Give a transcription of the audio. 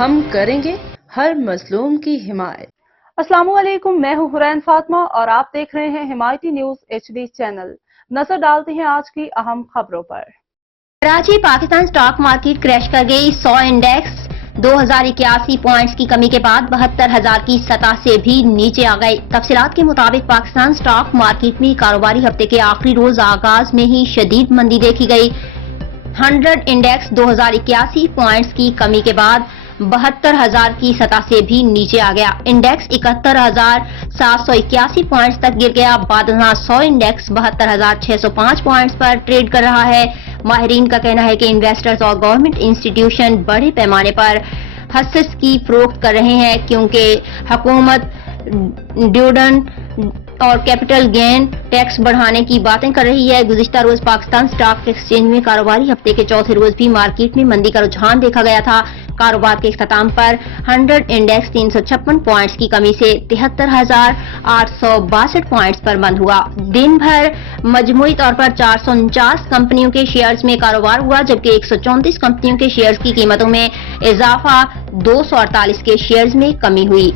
ہم کریں گے ہر مظلوم کی حمایت۔ السلام علیکم، میں ہوں حرین فاطمہ اور آپ دیکھ رہے ہیں حمایتی نیوز HD چینل۔ نظر ڈالتے ہیں آج کی اہم خبروں پر۔ Karachi Pakistan stock market crash کر گئی۔ 100 انڈیکس 2081 پوائنٹس کی کمی کے بعد 72,000 کی سطح سے بھی نیچے آ گئی۔ تفصیلات کے مطابق پاکستان سٹاک مارکیٹ میں کاروباری ہفتے کے آخری روز آغاز میں ہی شدید مندی دیکھی گئی۔ 100 انڈیکس 2081 پوائنٹس کی کمی کے بعد 72,000 کی سطح سے بھی نیچے آ گیا۔ انڈیکس 71,781 پوائنٹس تک گر گیا۔ بعد ازاں 100 انڈیکس 72,605 پوائنٹس پر ٹریڈ کر رہا ہے۔ ماہرین کا کہنا ہے کہ انویسٹرز اور گورنمنٹ انسٹیٹیوشن بڑے پیمانے پر حصص کی فروخت کر رہے ہیں کیونکہ حکومت ڈویڈنڈ اور کیپٹل گین ٹیکس بڑھانے کی باتیں کر رہی ہے۔ گزشتہ روز پاکستان سٹاک ایکسچینج میں کاروباری ہفتے کے چوتھے روز بھی مارکیٹ میں مندی کا رجحان دیکھا گیا تھا۔ کاروبار کے اختتام پر 100 انڈیکس 356 پوائنٹس کی کمی سے 73,862 پوائنٹس پر بند ہوا۔ دن بھر مجموعی طور پر 449 کمپنیوں کے شیئرز میں کاروبار ہوا جبکہ 134 کمپنیوں کے شیئرز کی قیمتوں میں اضافہ 248 کے شیئرز میں کمی ہوئی۔